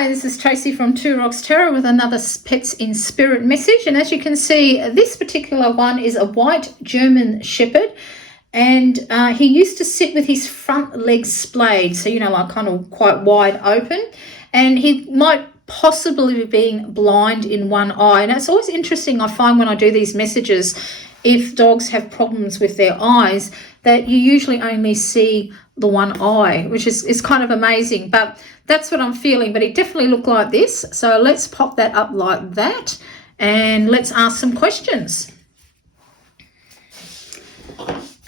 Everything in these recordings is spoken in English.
Hi, this is Tracy from Two Rocks Terror with another Pets in Spirit message. And as you can see, this particular one is a white German Shepherd. And he used to sit with his front legs splayed, so, like kind of quite wide open. And he might possibly be being blind in one eye. And it's always interesting, I find, when I do these messages, if dogs have problems with their eyes, that you usually only see the one eye, which is kind of amazing. But that's what I'm feeling. But it definitely looked like this. So let's pop that up like that and let's ask some questions.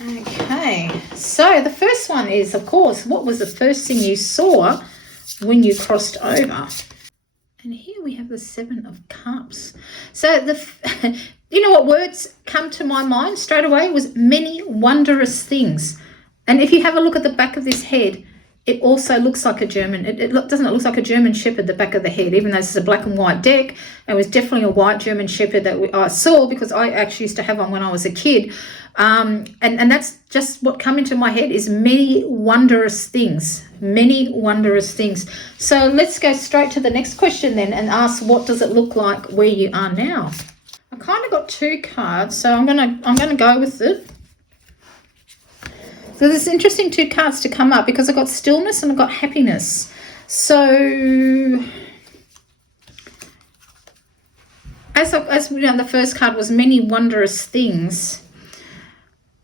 Okay, so the first one is, of course, what was the first thing you saw when you crossed over? And here we have the Seven of Cups. So you know what words come to my mind straight away was many wondrous things. And if you have a look at the back of this head, it also looks like a German. Doesn't it look like a German Shepherd, the back of the head, even though this is a black and white deck. It was definitely a white German Shepherd that I saw because I actually used to have one when I was a kid. And that's just what come into my head is many wondrous things. Many wondrous things. So let's go straight to the next question then and ask, what does it look like where you are now? I kind of got two cards, so I'm gonna go with it. So there's interesting two cards to come up because I've got stillness and I've got happiness. So as we know, the first card was many wondrous things.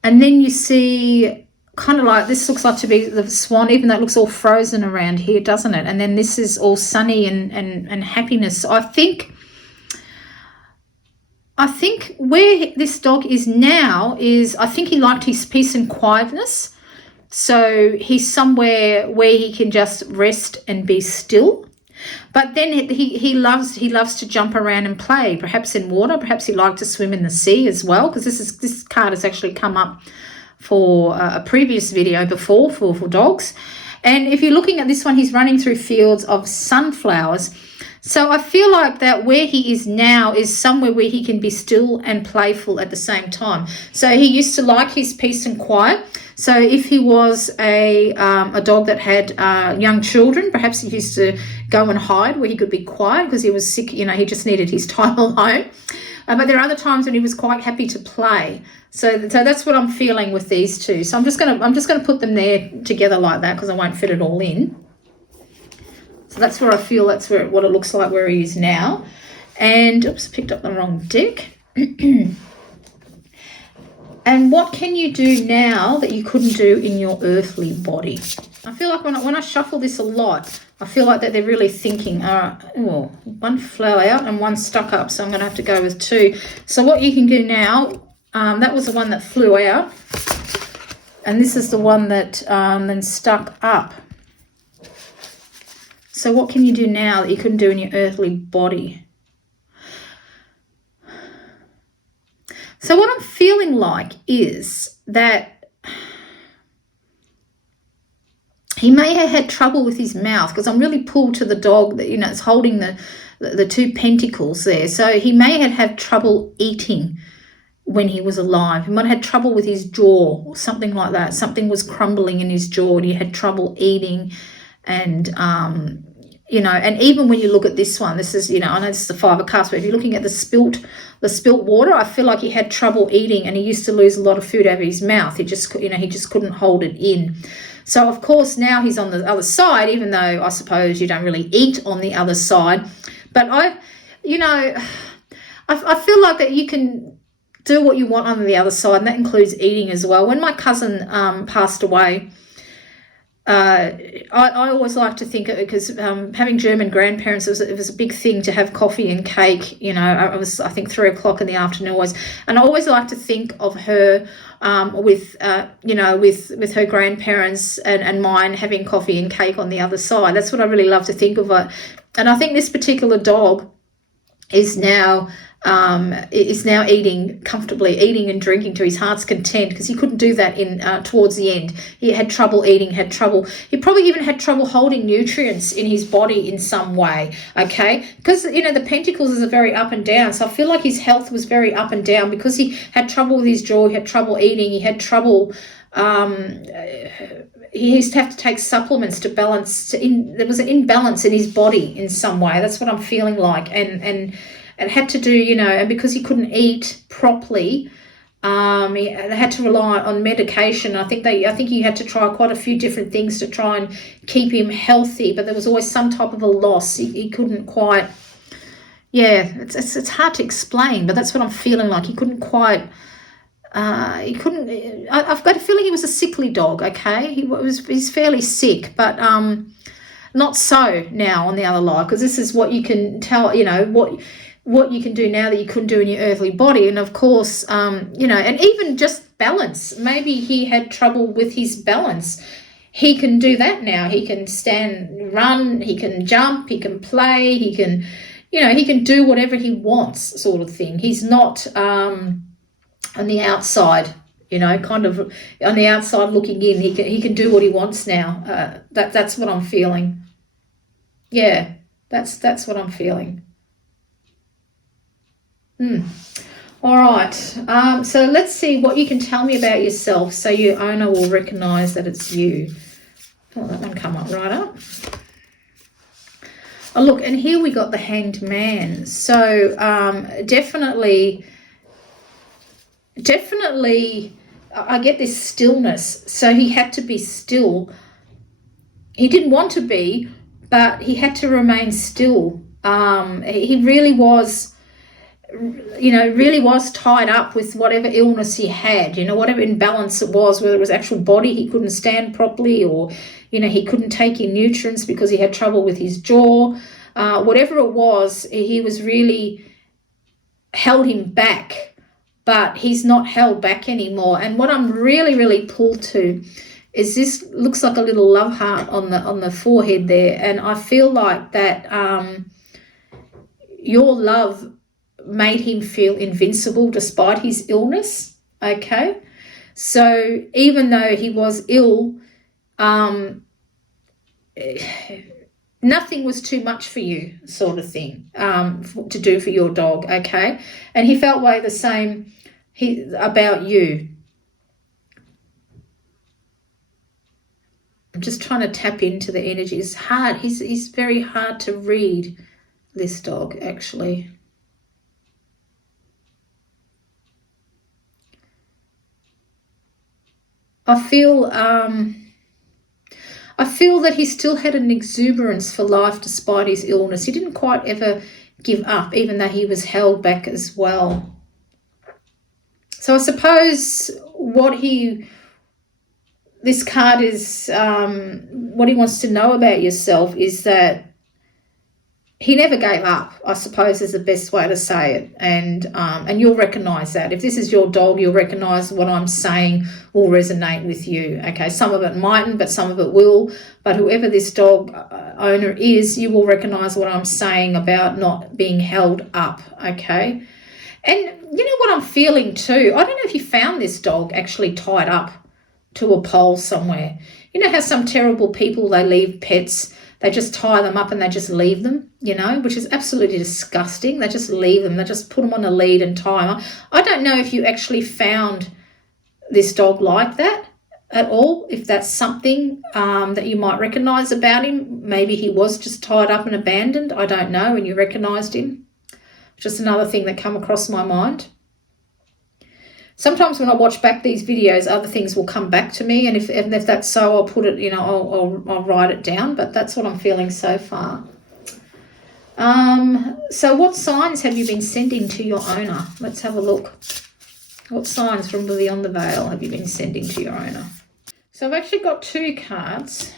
And then you see kind of like this looks like to be the swan, even though it looks all frozen around here, doesn't it? And then this is all sunny and happiness. I think where this dog is now is, I think he liked his peace and quietness. So he's somewhere where he can just rest and be still. But then he loves to jump around and play, perhaps in water. Perhaps he liked to swim in the sea as well, because this card has actually come up for a previous video before for dogs. And if you're looking at this one, he's running through fields of sunflowers. So I feel like that where he is now is somewhere where he can be still and playful at the same time. So he used to like his peace and quiet. So if he was a dog that had young children, perhaps he used to go and hide where he could be quiet because he was sick. He just needed his time alone. But there are other times when he was quite happy to play. So that's what I'm feeling with these two. So I'm just gonna put them there together like that because I won't fit it all in. So that's where I feel what it looks like where he is now. And oops, picked up the wrong deck. And what can you do now that you couldn't do in your earthly body? I feel like when I shuffle this a lot, I feel like that they're really thinking, well, one fell out and one stuck up, so I'm going to have to go with two. So what you can do now, that was the one that flew out, and this is the one that then stuck up. So what can you do now that you couldn't do in your earthly body? So what I'm feeling like is that he may have had trouble with his mouth, because I'm really pulled to the dog that, it's holding the two pentacles there. So he may have had trouble eating when he was alive. He might have had trouble with his jaw or something like that. Something was crumbling in his jaw and he had trouble eating. And, and even when you look at this one, this is, I know this is the Five of Cups, but if you're looking at the spilt water, I feel like he had trouble eating and he used to lose a lot of food out of his mouth. He just couldn't hold it in. So, of course, now he's on the other side, even though I suppose you don't really eat on the other side. But I feel like that you can do what you want on the other side, and that includes eating as well. When my cousin passed away, I always like to think, because having German grandparents, it was a big thing to have coffee and cake. It was, I think, 3 o'clock in the afternoon always, and I always like to think of her with her grandparents and mine having coffee and cake on the other side. That's what I really love to think of it. And I think this particular dog is now eating comfortably, eating and drinking to his heart's content, because he couldn't do that towards the end. He had trouble eating, he probably even had trouble holding nutrients in his body in some way, okay? Because, the pentacles is a very up and down, so I feel like his health was very up and down because he had trouble with his jaw, he had trouble eating, he had trouble He used to have to take supplements to balance. There was an imbalance in his body in some way. That's what I'm feeling like, and had to do, and because he couldn't eat properly, they had to rely on medication. I think he had to try quite a few different things to try and keep him healthy, but there was always some type of a loss. He couldn't quite. Yeah, it's hard to explain, but that's what I'm feeling like. He couldn't quite. He couldn't. I've got a feeling he was a sickly dog. Okay, he's fairly sick, but not so now on the other line, because this is what you can tell. What you can do now that you couldn't do in your earthly body, and of course, and even just balance. Maybe he had trouble with his balance. He can do that now. He can stand, run. He can jump. He can play. He can, he can do whatever he wants, sort of thing. He's not. On the outside, kind of on the outside looking in, he can do what he wants now. That's what I'm feeling. Yeah, that's what I'm feeling. All right. So let's see what you can tell me about yourself, so your owner will recognise that it's you. Oh, that one come up right up. Oh, look, and here we got the Hanged Man. So definitely, I get this stillness. So he had to be still. He didn't want to be, but he had to remain still. He really was, really was tied up with whatever illness he had, whatever imbalance it was, whether it was actual body, he couldn't stand properly, or, he couldn't take in nutrients because he had trouble with his jaw. Whatever it was, he was really held him back. But he's not held back anymore. And what I'm really, really pulled to is this looks like a little love heart on the forehead there. And I feel like that your love made him feel invincible despite his illness, okay? So even though he was ill, nothing was too much for you, sort of thing, to do for your dog, okay? And he felt way the same about you. I'm just trying to tap into the energy. It's hard. He's very hard to read, this dog, actually. I feel that he still had an exuberance for life despite his illness. He didn't quite ever give up, even though he was held back as well. So I suppose this card is, what he wants to know about yourself is that he never gave up, I suppose, is the best way to say it. And you'll recognise that. If this is your dog, you'll recognise what I'm saying will resonate with you. Okay, some of it mightn't, but some of it will. But whoever this dog owner is, you will recognise what I'm saying about not being held up. Okay. And you know what I'm feeling too? I don't know if you found this dog actually tied up to a pole somewhere. You know how some terrible people, they leave pets, they just tie them up and they just leave them, which is absolutely disgusting. They just leave them. They just put them on a lead and tie them up. I don't know if you actually found this dog like that at all, if that's something that you might recognise about him. Maybe he was just tied up and abandoned. I don't know, and you recognised him. Just another thing that come across my mind. Sometimes when I watch back these videos, other things will come back to me, and if that's so, I'll put it, I'll write it down. But that's what I'm feeling so far. So what signs have you been sending to your owner? Let's have a look. What signs from beyond the veil have you been sending to your owner? So I've actually got 2 cards,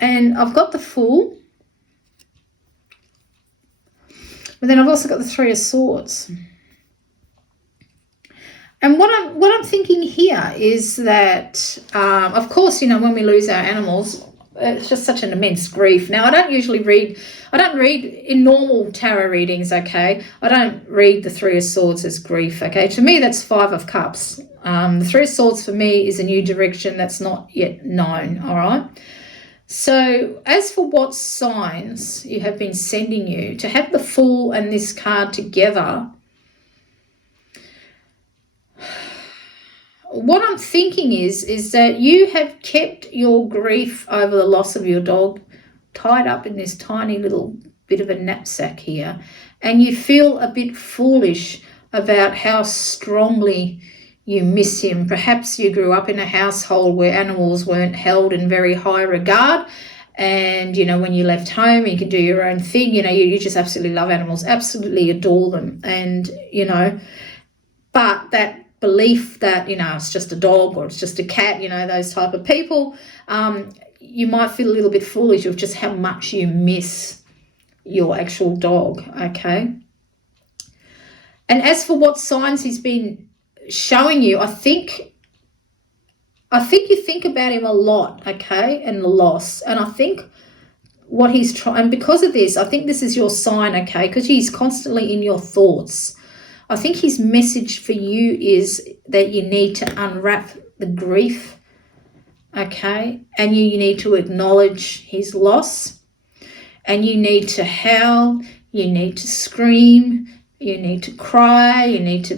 and I've got the Fool. But then I've also got the 3 of Swords. And what I'm thinking here is that, of course, when we lose our animals, it's just such an immense grief. Now, I don't read in normal tarot readings, okay? I don't read the 3 of Swords as grief, okay? To me, that's 5 of Cups. The 3 of Swords for me is a new direction that's not yet known, all right? So as for what signs you have been sending you, to have the Fool and this card together, what I'm thinking is that you have kept your grief over the loss of your dog tied up in this tiny little bit of a knapsack here, and you feel a bit foolish about how strongly you miss him. Perhaps you grew up in a household where animals weren't held in very high regard, and when you left home you could do your own thing. You just absolutely love animals, absolutely adore them, and but that belief that it's just a dog or it's just a cat, those type of people, you might feel a little bit foolish of just how much you miss your actual dog. Okay. And as for what signs he's been showing you, I think you think about him a lot, okay, and the loss. And I think what he's trying, and because of this, I think this is your sign, okay, because he's constantly in your thoughts. I think his message for you is that you need to unwrap the grief, okay, and you need to acknowledge his loss, and you need to howl, you need to scream, you need to cry, you need to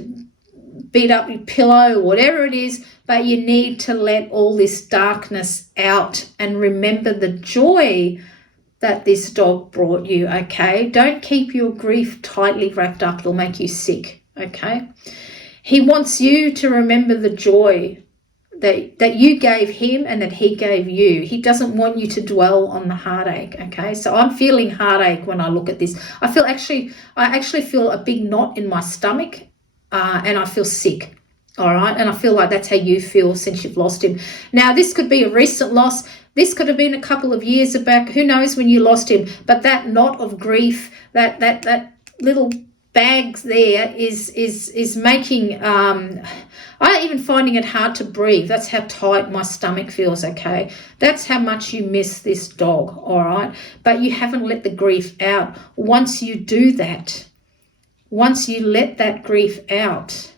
beat up your pillow, whatever it is, but you need to let all this darkness out and remember the joy that this dog brought you, okay? Don't keep your grief tightly wrapped up. It'll make you sick, okay? He wants you to remember the joy that you gave him and that he gave you. He doesn't want you to dwell on the heartache, okay? So I'm feeling heartache when I look at this. I actually feel a big knot in my stomach, and I feel sick, all right? And I feel like that's how you feel since you've lost him. Now, this could be a recent loss. This could have been a couple of years back. Who knows when you lost him? But that knot of grief, that little bags there is making, I'm even finding it hard to breathe. That's how tight my stomach feels, okay? That's how much you miss this dog, all right? But you haven't let the grief out. Once you do that, once you let that grief out,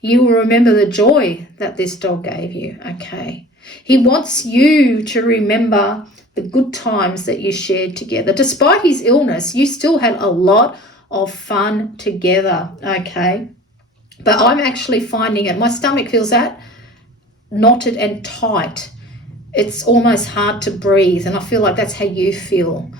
you will remember the joy that this dog gave you, okay? He wants you to remember the good times that you shared together. Despite his illness, you still had a lot of fun together, okay? But I'm actually finding it, my stomach feels that knotted and tight. It's almost hard to breathe, and I feel like that's how you feel.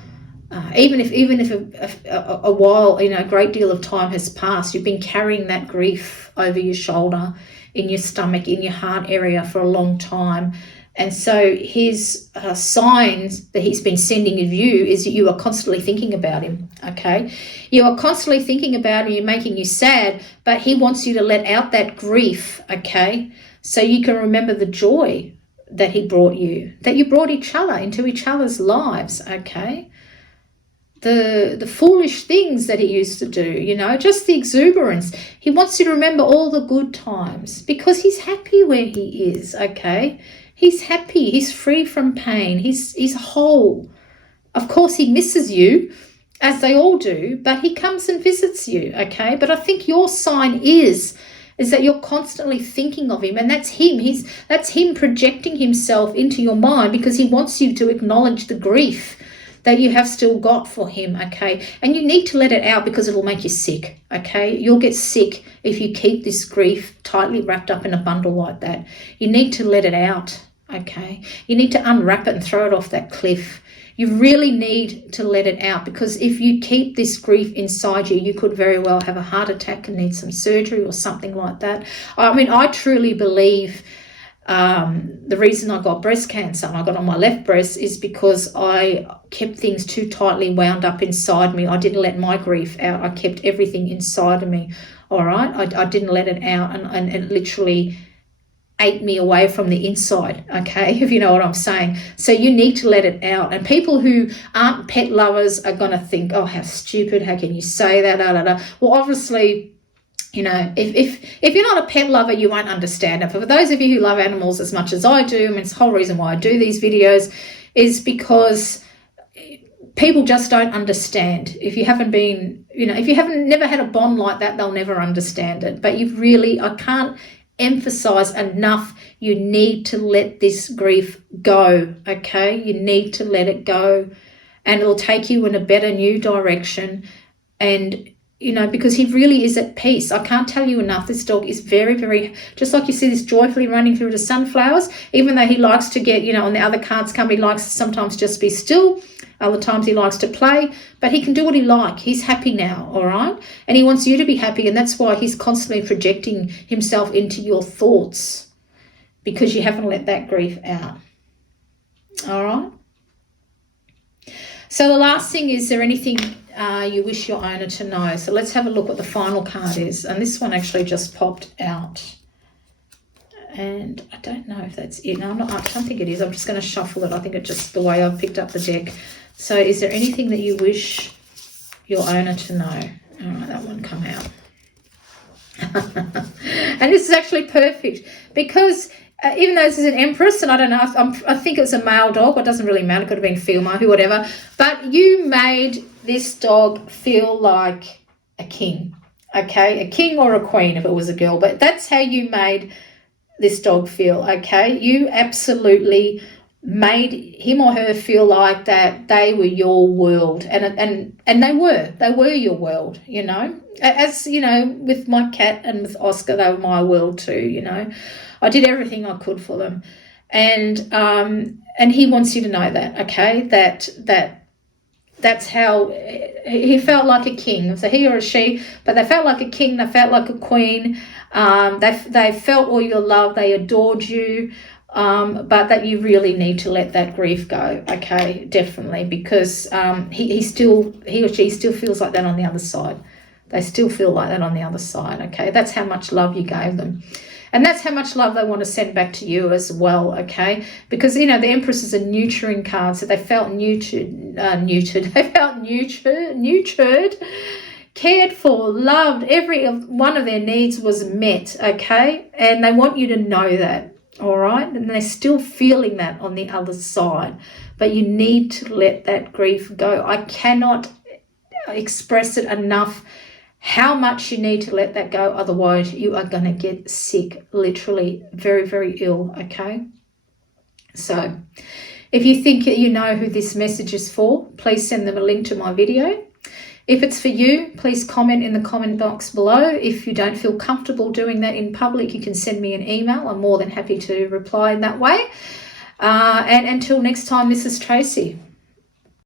Even if a while, a great deal of time has passed, you've been carrying that grief over your shoulder, in your stomach, in your heart area for a long time. And so his signs that he's been sending of you is that you are constantly thinking about him, okay? You are constantly thinking about him, you're making you sad, but he wants you to let out that grief, okay? So you can remember the joy that he brought you, that you brought each other into each other's lives, okay? The foolish things that he used to do, just the exuberance. He wants you to remember all the good times because he's happy where he is, okay? He's happy. He's free from pain. He's whole. Of course, he misses you, as they all do, but he comes and visits you, okay? But I think your sign is that you're constantly thinking of him, and that's him. That's him projecting himself into your mind because he wants you to acknowledge the grief that you have still got for him, okay? And you need to let it out because it'll make you sick, okay? You'll get sick if you keep this grief tightly wrapped up in a bundle like that. You need to let it out, okay? You need to unwrap it and throw it off that cliff. You really need to let it out because if you keep this grief inside you, you could very well have a heart attack and need some surgery or something like that. I mean, I truly believe the reason I got breast cancer and I got on my left breast is because I kept things too tightly wound up inside me. I didn't let my grief out. I kept everything inside of me, all right? I didn't let it out and it literally ate me away from the inside, okay, if you know what I'm saying. So you need to let it out. And people who aren't pet lovers are going to think, oh, how stupid, how can you say that, da, da, da. Well, obviously, if you're not a pet lover, you won't understand it. But for those of you who love animals as much as I do, I mean, it's the whole reason why I do these videos is because people just don't understand. If you haven't been, if you haven't never had a bond like that, they'll never understand it. But I can't emphasize enough, you need to let this grief go, okay? You need to let it go, and it'll take you in a better new direction. And you know, because he really is at peace. I can't tell you enough. This dog is very, very, just like you see this joyfully running through the sunflowers, even though he likes to get, you know, on the other cards come, he likes to sometimes just be still. Other times he likes to play, but he can do what he likes. He's happy now, all right? And he wants you to be happy, and that's why he's constantly projecting himself into your thoughts, because you haven't let that grief out, all right? So the last thing, is there anything you wish your owner to know? So let's have a look what the final card is. And this one actually just popped out. And I don't know if that's it. No, I don't think it is. I'm just going to shuffle it. I think it's just the way I've picked up the deck. So is there anything that you wish your owner to know? All right, that one come out. And this is actually perfect, because even though this is an Empress, and I don't know, I think it was a male dog, it doesn't really matter, it could have been female, who, whatever, but you made this dog feel like a king, okay? A king or a queen if it was a girl, but that's how you made this dog feel, okay? You absolutely made him or her feel like that they were your world, and they were your world, you know? As, you know, with my cat and with Oscar, they were my world too, you know? I did everything I could for them. And he wants you to know that, okay? That's how he felt like a king. So he or a she, but they felt like a king, they felt like a queen. They felt all your love, they adored you. But that you really need to let that grief go, okay? Definitely, because he or she still feels like that on the other side. They still feel like that on the other side, okay? That's how much love you gave them. And that's how much love they want to send back to you as well, okay? Because, you know, the Empress is a nurturing card, so they felt neutered. They felt nurtured, cared for, loved. Every one of their needs was met, okay? And they want you to know that, all right? And they're still feeling that on the other side. But you need to let that grief go. I cannot express it enough how much you need to let that go, otherwise you are going to get sick, literally very, very ill, okay? So if you think you know who this message is for, please send them a link to my video. If it's for you, please comment in the comment box below. If you don't feel comfortable doing that in public, you can send me an email. I'm more than happy to reply in that way. And until next time, this is Tracy.